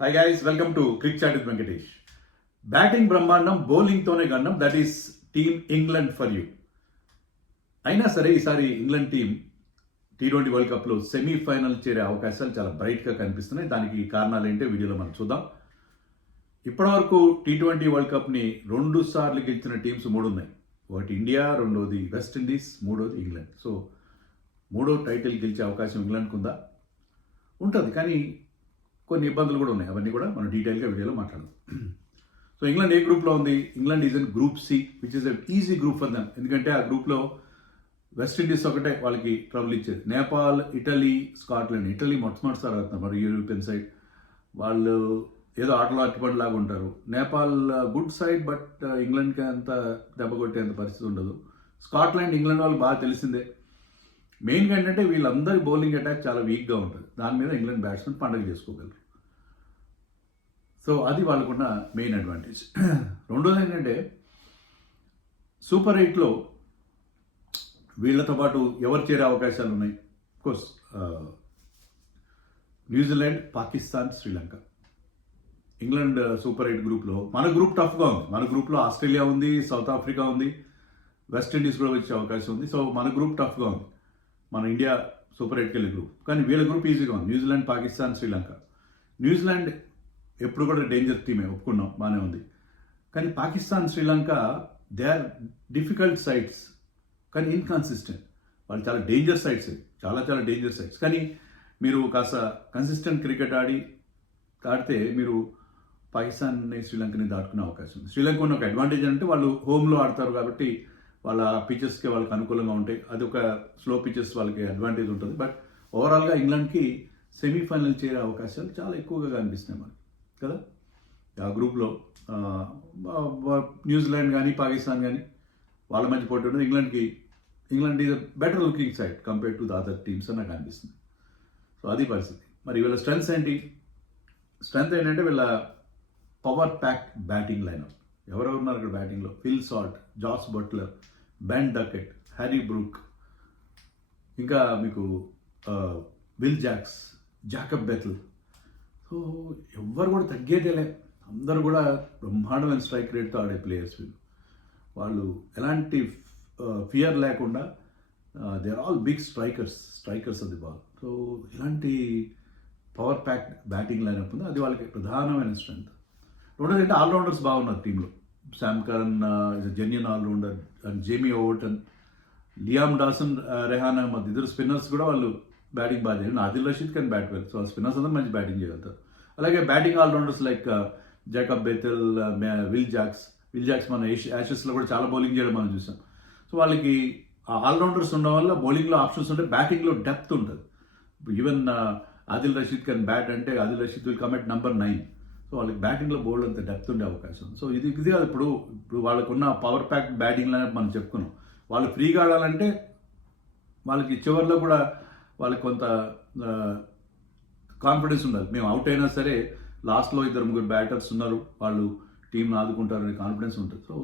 Hi guys, welcome to crick chat with Venkatesh. Batting బ్రహ్మాండం, బౌలింగ్తోనే గండం. That is team England for you. అయినా సరే ఈసారి ఇంగ్లాండ్ టీం T20 వరల్డ్ కప్లో సెమీఫైనల్ చేరే అవకాశాలు చాలా బ్రైట్గా కనిపిస్తున్నాయి. దానికి కారణాలు ఏంటో వీడియోలో మనం చూద్దాం. ఇప్పటివరకు T20 వరల్డ్ కప్ని 2 సార్లు గెలిచిన టీమ్స్ 3 ఉన్నాయి. ఒకటి ఇండియా, రెండోది వెస్టిండీస్, మూడోది ఇంగ్లాండ్. సో మూడో టైటిల్ గెలిచే అవకాశం ఇంగ్లాండ్కి ఉందా? ఉంటుంది, కానీ కొన్ని ఇబ్బందులు కూడా ఉన్నాయి. అవన్నీ కూడా మనం డీటెయిల్గా వీడియోలో మాట్లాడదాం. సో ఇంగ్లాండ్ ఏ గ్రూప్లో ఉంది? England is in group C, which is a easy group for them. ఎందుకంటే ఆ గ్రూప్లో వెస్టిండీస్ ఒకటే వాళ్ళకి ట్రబుల్ ఇచ్చేది. Nepal, Italy, Scotland. ఇటలీ మొట్టమొదటిసారి ఆడుతున్నారు మరి యూరోపియన్ సైడ్. వాళ్ళు ఏదో ఆటలో అట్టుబడి లాగా ఉంటారు. నేపాల్ గుడ్ సైడ్, బట్ ఇంగ్లాండ్కి అంత దెబ్బ కొట్టేంత పరిస్థితి ఉండదు. స్కాట్లాండ్, ఇంగ్లాండ్ వాళ్ళు బాగా తెలిసిందే. మెయిన్గా ఏంటంటే వీళ్ళందరి బౌలింగ్ అటాక్ చాలా వీక్గా ఉంటుంది. దాని మీద ఇంగ్లాండ్ బ్యాట్స్మెన్ పండగ చేసుకోగలరు. సో అది వాళ్ళకున్న మెయిన్ అడ్వాంటేజ్. రెండోది ఏంటంటే సూపర్ 8లో వీళ్ళతో పాటు ఎవరు చేరే అవకాశాలు ఉన్నాయి? Course New Zealand, Pakistan, Sri Lanka. England super 8 గ్రూప్లో మన గ్రూప్ టఫ్గా ఉంది. మన గ్రూప్లో ఆస్ట్రేలియా ఉంది, సౌత్ ఆఫ్రికా ఉంది, వెస్టిండీస్ కూడా వచ్చే అవకాశం ఉంది. సో మన గ్రూప్ టఫ్గా ఉంది. మన ఇండియా సూపర్ 8కి వెళ్ళే గ్రూప్. కానీ వీళ్ళ గ్రూప్ ఈజీగా ఉంది. న్యూజిలాండ్, పాకిస్తాన్, శ్రీలంక. న్యూజిలాండ్ ఎప్పుడు కూడా డేంజర్ టీమే, ఒప్పుకున్నాం, బాగానే ఉంది. కానీ Pakistan, Sri Lanka they are difficult sides, కానీ ఇన్కన్సిస్టెంట్. వాళ్ళు చాలా డేంజర్ సైట్స్, చాలా చాలా డేంజర్ సైట్స్. కానీ మీరు కాస్త కన్సిస్టెంట్ క్రికెట్ ఆడితే మీరు పాకిస్తాన్ని, శ్రీలంకని దాటుకునే అవకాశం ఉంది. శ్రీలంక ఉన్న ఒక అడ్వాంటేజ్ అంటే వాళ్ళు హోమ్లో ఆడతారు కాబట్టి వాళ్ళ పిచెస్కి వాళ్ళకి అనుకూలంగా ఉంటాయి. అది ఒక స్లో పిచెస్ వాళ్ళకి అడ్వాంటేజ్ ఉంటుంది. బట్ ఓవరాల్గా ఇంగ్లాండ్కి సెమీఫైనల్ చేరే అవకాశాలు చాలా ఎక్కువగా కనిపిస్తున్నాయి మనకి కదా. ఆ గ్రూప్లో న్యూజిలాండ్ కానీ పాకిస్తాన్ కానీ వాళ్ళ మధ్య పోటీ ఉంటుంది. England is a better looking side compare to the other teams అని నాకు అనిపిస్తుంది. సో అది పరిస్థితి. మరి వీళ్ళ స్ట్రెంగ్స్ ఏంటి? స్ట్రెంగ్త్ ఏంటంటే వీళ్ళ పవర్ ప్యాక్ బ్యాటింగ్ లైనప్. ఎవరెవరు ఉన్నారు ఇక్కడ బ్యాటింగ్లో? Phil Salt, Jos Buttler, Ben Duckett, Harry Brook, ఇంకా మీకు Will Jacks, Jacob Bethell. So ఎవ్వరు కూడా తగ్గేదేలే. అందరూ కూడా బ్రహ్మాండమైన స్ట్రైక్ రేట్తో ఆడే ప్లేయర్స్ వీళ్ళు. వాళ్ళు ఎలాంటి ఫియర్ లేకుండా they are all big strikers of the ball. So ఇలాంటి పవర్ ప్యాక్ బ్యాటింగ్ లైనప్ ఉంది. అది వాళ్ళకి ప్రధానమైన స్ట్రెంగ్త్. రెండోది అంటే ఆల్రౌండర్స్ బాగున్నారు టీంలో. Sam Curran is a genuine allrounder, and Jamie Overton, Liam Dawson, Rehan Ahmed, ఇద్దరు స్పిన్నర్స్ కూడా వాళ్ళు బ్యాటింగ్ బాగా చేయాలి. Adil Rashid can bat well. So spinners అందరూ మంచి బ్యాటింగ్ చేయగలుగుతారు. అలాగే batting allrounders like Jacob Bethell, Will Jacks మన యాషెస్లో కూడా చాలా బౌలింగ్ చేయడం మనం చూసాం. సో వాళ్ళకి ఆల్రౌండర్స్ ఉండడం వల్ల బౌలింగ్లో ఆప్షన్స్ ఉంటాయి, బ్యాటింగ్లో డెప్త్ ఉంటుంది. Even Adil Rashid can bat అంటే Adil Rashid will come at number 9. So వాళ్ళకి బ్యాటింగ్లో బౌల్డ్ అంత డెప్త్ ఉండే అవకాశం. సో ఇది కాదు ఇప్పుడు వాళ్ళకున్న పవర్ ప్యాక్ బ్యాటింగ్ లైనప్ మనం చెప్పుకున్నాం. వాళ్ళు ఫ్రీగా ఆడాలంటే వాళ్ళకి చివరిలో కూడా వాళ్ళకి కొంత కాన్ఫిడెన్స్ ఉండాలి. మేము అవుట్ అయినా సరే లాస్ట్లో 2-3 బ్యాటర్స్ ఉన్నారు, వాళ్ళు టీంని ఆదుకుంటారనే కాన్ఫిడెన్స్ ఉంటుంది. సో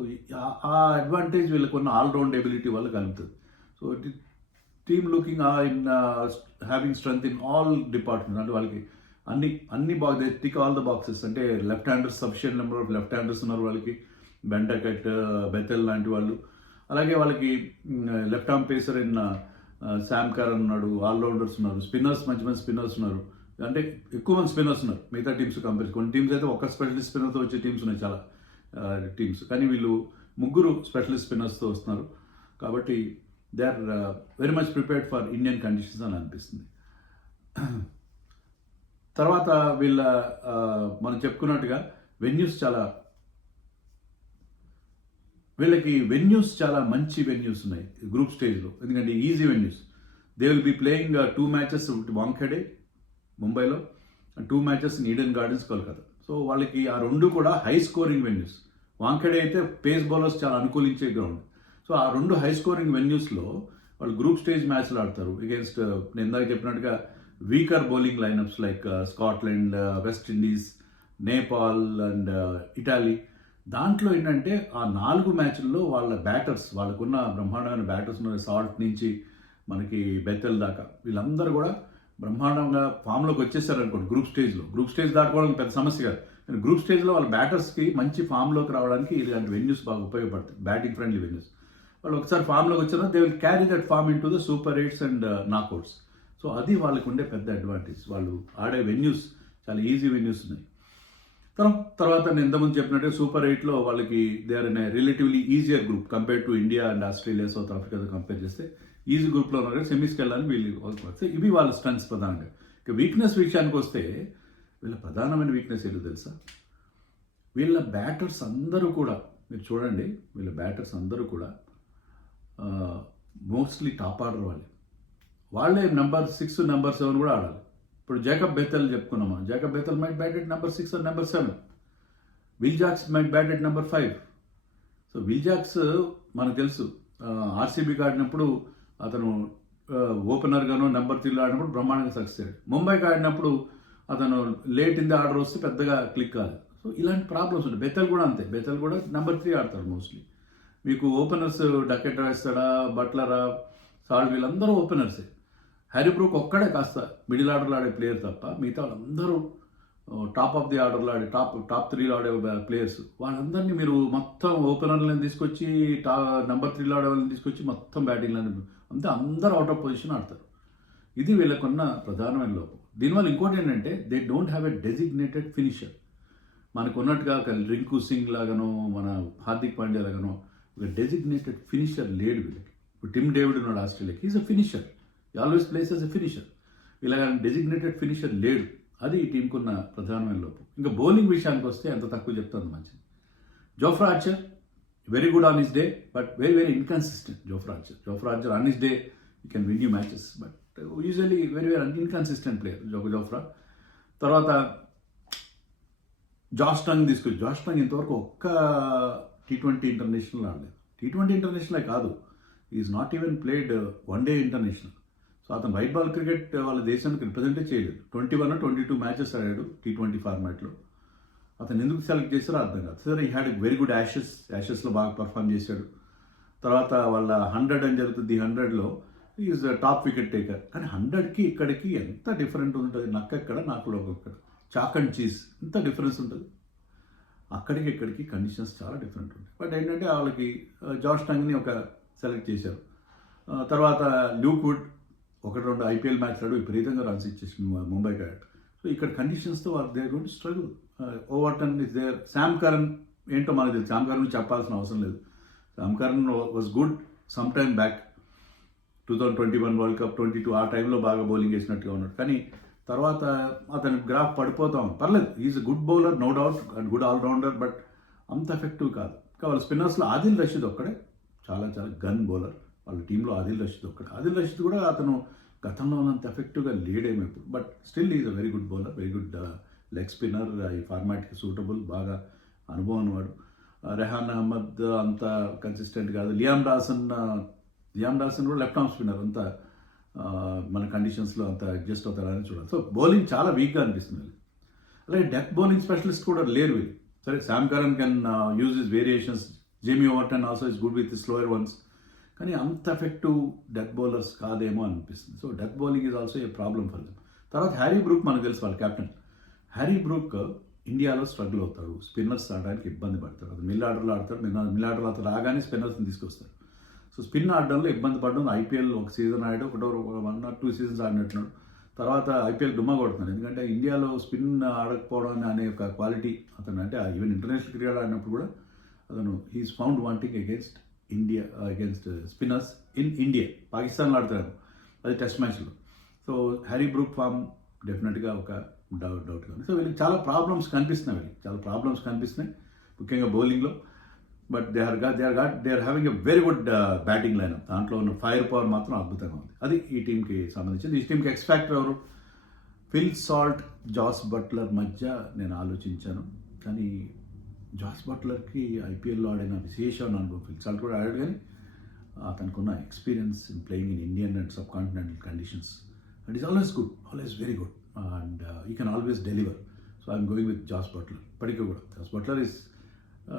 ఆ అడ్వాంటేజ్ వీళ్ళకున్న ఆల్రౌండ్ ఎబిలిటీ వల్ల కలుగుతుంది. So team looking in having strength in all departments. అంటే వాళ్ళకి అన్ని బాగా టిక్ ఆల్ ద బాక్సెస్. అంటే left handers, sufficient number of left handers ఉన్నారు వాళ్ళకి. బెన్ డకెట్, బెథెల్ లాంటి వాళ్ళు. అలాగే వాళ్ళకి left arm pacer in Sam Curran ఉన్నాడు, ఆల్రౌండర్స్ ఉన్నారు, స్పిన్నర్స్ మంచి మంచి స్పిన్నర్స్ ఉన్నారు. అంటే ఎక్కువ మంది స్పిన్నర్స్ ఉన్నారు మిగతా టీమ్స్ కంపేర్. కొన్ని టీమ్స్ అయితే ఒక స్పెషలిస్ట్ స్పిన్నర్తో వచ్చే టీమ్స్ ఉన్నాయి చాలా టీమ్స్. కానీ వీళ్ళు 3 స్పెషలిస్ట్ స్పిన్నర్స్తో వస్తున్నారు. కాబట్టి they are very much prepared for Indian conditions అని అనిపిస్తుంది. తర్వాత వీళ్ళ మనం చెప్పుకున్నట్టుగా వీళ్ళకి వెన్యూస్ చాలా మంచి వెన్యూస్ ఉన్నాయి గ్రూప్ స్టేజ్లో. ఎందుకంటే easy venues. They will be playing 2 matches Wankhede ముంబైలో, 2 matches in Eden Gardens Kolkata. So వాళ్ళకి ఆ 2 కూడా హై స్కోరింగ్ వెన్యూస్. వాంఖెడే అయితే పేస్ బౌలర్స్ చాలా అనుకూలించే గ్రౌండ్. సో ఆ 2 హై స్కోరింగ్ వెన్యూస్లో వాళ్ళు గ్రూప్ స్టేజ్ మ్యాచ్లు ఆడతారు అగేన్స్ట్ నేను ఇందాక చెప్పినట్టుగా weaker bowling line-ups like Scotland, west Indies, Nepal and Italy. దాంట్లో ఏంటంటే ఆ 4 మ్యాచ్ల్లో వాళ్ళ బ్యాటర్స్, వాళ్ళకున్న బ్రహ్మాండమైన బ్యాటర్స్ ఉన్నారు. సాల్ట్ నుంచి మనకి బెథెల్ దాకా వీళ్ళందరూ కూడా బ్రహ్మాండంగా ఫామ్లోకి వచ్చేసారు అనుకోండి గ్రూప్ స్టేజ్ దాటుకోవడం పెద్ద సమస్య కాదు. కానీ గ్రూప్ స్టేజ్లో వాళ్ళ బ్యాటర్స్కి మంచి ఫామ్లోకి రావడానికి ఇలాంటి వెన్యూస్ బాగా ఉపయోగపడతాయి, బ్యాటింగ్ ఫ్రెండ్లీ వెన్యూస్. వాళ్ళు ఒకసారి ఫామ్లోకి వచ్చినా they will carry that form in to the super 8s and knockouts. So అది వాళ్ళకు ఉండే పెద్ద అడ్వాంటేజ్. వాళ్ళు ఆడే వెన్యూస్ చాలా ఈజీ వెన్యూస్ ఉన్నాయి. తర్వాత నేను ఇంతకుముందు చెప్పినట్టే సూపర్ 8లో వాళ్ళకి they are in relatively easier group compare to India and Australia, south ఆఫ్రికాతో కంపేర్ చేస్తే ఈజీ గ్రూప్లో ఉన్నారు కానీ సెమీస్కి వెళ్ళాలని వీళ్ళు వస్తే ఇవి వాళ్ళ స్ట్రెంగ్స్ ప్రధానంగా. ఇక వీక్నెస్ విషయానికి వస్తే వీళ్ళ ప్రధానమైన వీక్నెస్ ఏంటో తెలుసా? వీళ్ళ బ్యాటర్స్ అందరూ కూడా మీరు చూడండి, వీళ్ళ బ్యాటర్స్ అందరూ కూడా మోస్ట్లీ టాప్ ఆర్డర్ వాళ్ళే నెంబర్ 6 నెంబర్ 7 కూడా ఆడాలి. ఇప్పుడు జాకబ్ బెథెల్ చెప్పుకున్నామా, Jacob Bethell might bat at number 6 and number 7. Will Jacks might bat at number 5. So Will Jacks మనకు తెలుసు ఆర్సీబీకి ఆడినప్పుడు అతను ఓపెనర్గాను నెంబర్ 3లో ఆడినప్పుడు బ్రహ్మాండంగా సక్సెస్ అయ్యాడు. ముంబైకి ఆడినప్పుడు అతను లేట్ ఇన్ ది ఆర్డర్ వస్తే పెద్దగా క్లిక్ కాదు. సో ఇలాంటి ప్రాబ్లమ్స్ ఉంటాయి. బెథెల్ కూడా అంతే, బెథెల్ కూడా నెంబర్ 3 ఆడతారు మోస్ట్లీ. మీకు ఓపెనర్స్ డకెట్ వేస్తాడా, బట్లరా, సాల్ట్ వీళ్ళందరూ ఓపెనర్సే. హ్యారీ బ్రూక్ ఒక్కడే కాస్త మిడిల్ ఆర్డర్లో ఆడే ప్లేయర్ తప్ప మిగతా వాళ్ళందరూ టాప్ ఆఫ్ ది ఆర్డర్లో ఆడే టాప్ 3లో ఆడే ప్లేయర్స్. వాళ్ళందరినీ మీరు మొత్తం ఓపెనర్లను తీసుకొచ్చి నెంబర్ 3లో ఆడే వాళ్ళని తీసుకొచ్చి మొత్తం బ్యాటింగ్లను అంతే అందరూ అవుట్ ఆఫ్ పొజిషన్ ఆడతారు. ఇది వీళ్ళకున్న ప్రధానమైన లోపం. దీనివల్ల ఇంకోటి ఏంటంటే they don't have a designated finisher. మనకు ఉన్నట్టుగా రింకు సింగ్ లాగానో మన హార్దిక్ పాండ్యా లాగానో ఒక డెసిగ్నేటెడ్ ఫినిషర్ లేడు వీళ్ళకి. ఇప్పుడు టిమ్ డేవిడ్ ఉన్నాడు ఆస్ట్రేలియాకి, is a finisher, always plays as a finisher. ఇలా డెసిగ్నేటెడ్ ఫినిషర్ లేడు. అది ఈ టీంకు ఉన్న ప్రధానమైన లోపం. ఇంకా బౌలింగ్ విషయానికి వస్తే అంత తక్కువ చెప్తాను మంచిది. Jofra Archer very good on his day but very inconsistent. Jofra Archer on his day you can win you matches but usually very inconsistent player Jofra. తర్వాత జాష్ టంగ్ తీసుకొచ్చి, జాష్ టంగ్ ఇంతవరకు ఒక్క T20 ఇంటర్నేషనల్ ఆడలేదు. T20 international కాదు, is not even played one day international. So అతను white ball cricket వాళ్ళ దేశానికి రిప్రజెంటే చేయలేదు. 21 or 22 మ్యాచెస్ ఆడాడు T20 ఫార్మాట్లో. అతను ఎందుకు సెలెక్ట్ చేశారో అర్థం కాదు. సరే ఈ హ్యాడ్ వెరీ గుడ్ యాషెస్లో బాగా పర్ఫామ్ చేశాడు. తర్వాత వాళ్ళ 100 అని జరుగుతుంది, 100లో ఈజ్ టాప్ వికెట్ టేకర్. కానీ 100కి ఇక్కడికి ఎంత డిఫరెంట్ ఉంటుంది, నక్కెక్కడ నాకులో ఒక్కడ చాక్ అండ్ చీజ్ ఎంత డిఫరెన్స్ ఉంటుంది. అక్కడికి ఇక్కడికి కండిషన్స్ చాలా డిఫరెంట్ ఉంటాయి. బట్ ఏంటంటే వాళ్ళకి జాష్ టంగ్ని ఒక సెలెక్ట్ చేశారు. తర్వాత ల్యూక్ వుడ్ 1-2 IPL మ్యాచ్ ఆడు విపరీతంగా రన్స్ ఇచ్చేసి ముంబైకి ఆడాడు. సో ఇక్కడ కండిషన్స్తో వాళ్ళు they going to struggle. Overton is there. Sam Curran ఏంటో మనకు తెలుసు, శామ్ కరన్ చెప్పాల్సిన అవసరం లేదు. Sam Curran was good some time back, 2021 world cup 22 ఆ టైంలో బాగా బౌలింగ్ వేసినట్టుగా ఉన్నాడు. కానీ తర్వాత అతని గ్రాఫ్ పడిపోతాం. పర్లేదు, is good bowler no doubt and good allrounder, but అంత ఎఫెక్టివ్ కాదు. ఇంకా వాళ్ళ స్పిన్నర్స్లో ఆదిల్ రషీద్ ఒక్కడే చాలా గన్ బౌలర్. వాళ్ళ టీంలో ఆదిల్ రషీద్ ఒక్కడే. ఆదిల్ రషీద్ కూడా అతను గతంలో ఉన్నంత ఎఫెక్టివ్గా లేడేమో ఇప్పుడు, but still is a very good bowler, very good leg spinner. ఈ ఫార్మాట్కి సూటబుల్, బాగా అనుభవం ఉన్నవాడు. రెహాన్ అహ్మద్ అంత కన్సిస్టెంట్ కాదు. లియామ్ డాల్సన్ కూడా లెఫ్ట్ ఆర్మ్ స్పిన్నర్, అంత మన కండిషన్స్లో అంత అడ్జస్ట్ అవుతారని చూడాలి. సో బౌలింగ్ చాలా వీక్గా అనిపిస్తుంది. అలాగే డెత్ బౌలింగ్ స్పెషలిస్ట్ కూడా లేరు వీళ్ళు. సరే Sam Curran can use his variations, Jamie Overton also is good with slower ones, కానీ అంత ఎఫెక్టివ్ డెత్ బౌలర్స్ కాదేమో అనిపిస్తుంది. So death bowling is also a problem for them. తర్వాత హ్యారీ బ్రూక్ మనకు తెలుసు, వాళ్ళ కెప్టెన్. హ్యారీ బ్రూక్ ఇండియాలో struggle అవుతాడు, స్పిన్నర్స్ ఆడడానికి ఇబ్బంది పడతాడు. అది మిల్ ఆర్డర్లో ఆడతాడు, మిల్ ఆర్డర్లో అతను రాగానే స్పిన్నర్స్ని తీసుకొస్తాడు. సో స్పిన్ ఆడడంలో ఇబ్బంది పడడం. IPL ఒక సీజన్ ఆడాడు, 1 or 2 seasons ఆడినట్టున్నాడు. తర్వాత IPL డుమ్మా కొడుతున్నాడు. ఎందుకంటే ఇండియాలో స్పిన్ ఆడకపోవడం అనే ఒక క్వాలిటీ అతను, అంటే ఈవెన్ ఇంటర్నేషనల్ క్రికెట్ ఆడినప్పుడు కూడా అతను he's found wanting against India, against spinners in India. పాకిస్తాన్లో ఆడతాడు, అది టెస్ట్ మ్యాచ్లో. సో హ్యారీ బ్రూక్ ఫామ్ డెఫినెట్గా ఒక డౌట్గా ఉంది. సో వీళ్ళకి చాలా ప్రాబ్లమ్స్ కనిపిస్తున్నాయి, ముఖ్యంగా బౌలింగ్లో. But they are having a very good batting lineup. దాంట్లో ఉన్న ఫైర్ పవర్ మాత్రం అద్భుతంగా ఉంది. అది ఈ టీంకి సంబంధించింది. ఈ టీంకి ఎక్స్ ఫ్యాక్టర్ ఎవరు? ఫిల్ సాల్ట్, జాస్ బట్లర్ మధ్య నేను ఆలోచించాను. కానీ జాస్ బట్లర్కి IPLలో ఆడిన విశేషమైన అనుభవం. ఫిల్ సాల్ట్ కూడా ఆడాడు, కానీ అతనుకున్న experience in playing in Indian and subcontinental conditions and is always good, always very good, and you can always deliver. So I'm going with Jos Buttler. ఇప్పటికీ కూడా Jos Buttler is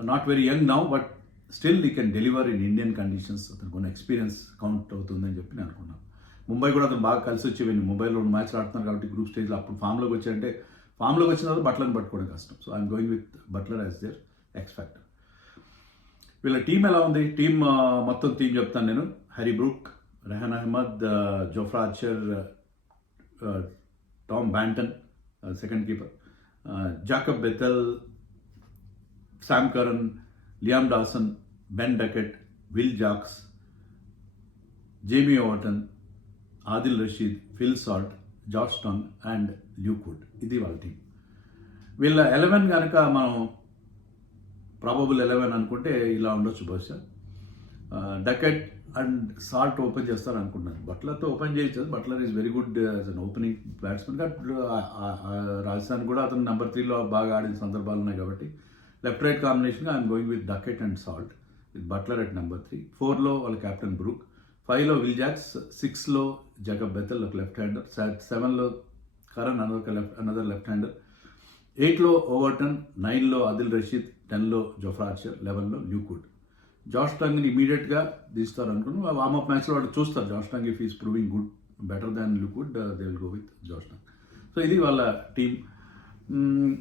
not very young now, but still he can deliver in Indian conditions. అతనికి ఉన్న experience count అవుతుందని చెప్పి నేను అనుకున్నాను. ముంబై కూడా అతను బాగా కలిసి వచ్చి ముంబైలో 2 మ్యాచ్లు ఆడుతున్నారు కాబట్టి గ్రూప్ స్టేజ్లో అప్పుడు ఫామ్లోకి వచ్చాయంటే ఫామ్లోకి వచ్చిన తర్వాత బట్లర్ని పట్టుకోవడం కష్టం. So I'm going with Buttler as their X factor. వీళ్ళ టీం ఎలా ఉంది? టీం మొత్తం టీం చెప్తాను నేను. Harry Brook, Rehan Ahmed, Jofra Archer, Tom Banton second keeper, Jacob Bethell, Sam Curran, Liam Dawson, Ben Duckett, Will Jacks, Jamie Overton, Adil Rashid, Phil Salt, George Tongue and Luke Wood. ఇది వాళ్ళ team. వీళ్ళ 11 కనుక మనం ప్రాబబుల్ 11 అనుకుంటే ఇలా ఉండొచ్చు బహుశా. డకెట్ అండ్ సాల్ట్ ఓపెన్ చేస్తారు అనుకుంటున్నాను. బట్లర్తో ఓపెన్ చేయొచ్చు. Buttler is very good as an opening batsmen. Rajasthan కూడా అతను నెంబర్ 3లో బాగా ఆడిన సందర్భాలు ఉన్నాయి కాబట్టి లెఫ్ట్ రైట్ కాంబినేషన్గా I'm going with Duckett and Salt with Buttler at number 3. 4లో వాళ్ళ కెప్టెన్ బ్రూక్, 5లో విల్ జాక్స్, 6లో జాకబ్ బెథెల్ ఒక లెఫ్ట్ హ్యాండర్, 7లో కరణ్ అనదర్ లెఫ్ట్ హ్యాండర్, 8లో ఓవర్టన్, 9లో ఆదిల్ రషీద్, 10లో జోఫ్రా ఆర్చర్, 11లో ల్యూక్ వుడ్. జాష్ టాంగ్ని ఇమీడియట్గా తీస్తారు అనుకున్నాను. వార్మప్ మ్యాచ్లో వాడు చూస్తారు Josh Tongue if is proving good better than look good they will go with Josh Tongue. So ఇది వాళ్ళ టీం.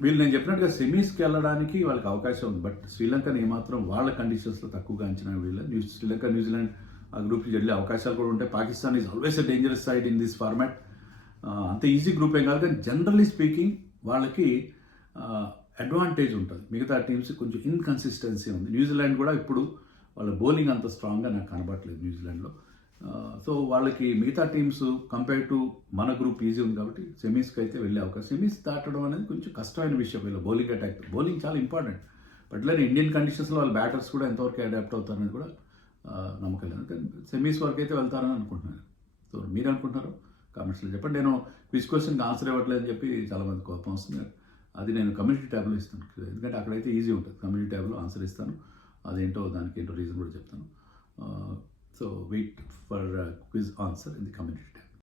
వీళ్ళు నేను చెప్పినట్టుగా సెమీస్కి వెళ్ళడానికి వాళ్ళకి అవకాశం ఉంది. బట్ శ్రీలంకని ఏమాత్రం వాళ్ళ కండిషన్స్లో తక్కువగా అంచనా వీళ్ళ శ్రీలంక న్యూజిలాండ్ ఆ గ్రూప్కి వెళ్ళే అవకాశాలు కూడా ఉంటాయి. Pakistan is always a dangerous side in this format. అంత ఈజీ గ్రూప్ ఏం కాదు, కానీ జనరల్లీ స్పీకింగ్ వాళ్ళకి అడ్వాంటేజ్ ఉంటుంది. మిగతా టీమ్స్ కొంచెం ఇన్కన్సిస్టెన్సీ ఉంది. న్యూజిలాండ్ కూడా ఇప్పుడు వాళ్ళ బౌలింగ్ అంత స్ట్రాంగ్గా నాకు కనబడట్లేదు న్యూజిలాండ్లో. సో వాళ్ళకి మిగతా టీమ్స్ కంపేర్ టు మన గ్రూప్ ఈజీ ఉంది కాబట్టి సెమీస్కి అయితే వెళ్ళే అవకాశం. సెమీస్ దాటడం అనేది కొంచెం కష్టమైన విషయం. వీళ్ళ బౌలింగ్ అటాక్, బౌలింగ్ చాలా ఇంపార్టెంట్. పర్టికులర్ ఇండియన్ కండిషన్స్లో వాళ్ళ బ్యాటర్స్ కూడా ఎంతవరకు అడాప్ట్ అవుతారనేది కూడా నమ్మకం లేదు. కానీ సెమీస్ వరకు అయితే వెళ్తారని అనుకుంటున్నాను. సో మీరు అనుకుంటున్నారు కామెంట్స్లో చెప్పండి. నేను క్విజ్ క్వశ్చన్కి ఆన్సర్ ఇవ్వట్లేదని చెప్పి చాలామంది కోపం వస్తుంది. అది నేను కమ్యూనిటీ ట్యాబ్లో ఇస్తాను, ఎందుకంటే అక్కడైతే ఈజీ ఉంటుంది. కమ్యూనిటీ ట్యాబ్లో ఆన్సర్ ఇస్తాను, అదేంటో దానికి ఏంటో రీజన్ కూడా చెప్తాను. So wait for quiz answer in the community.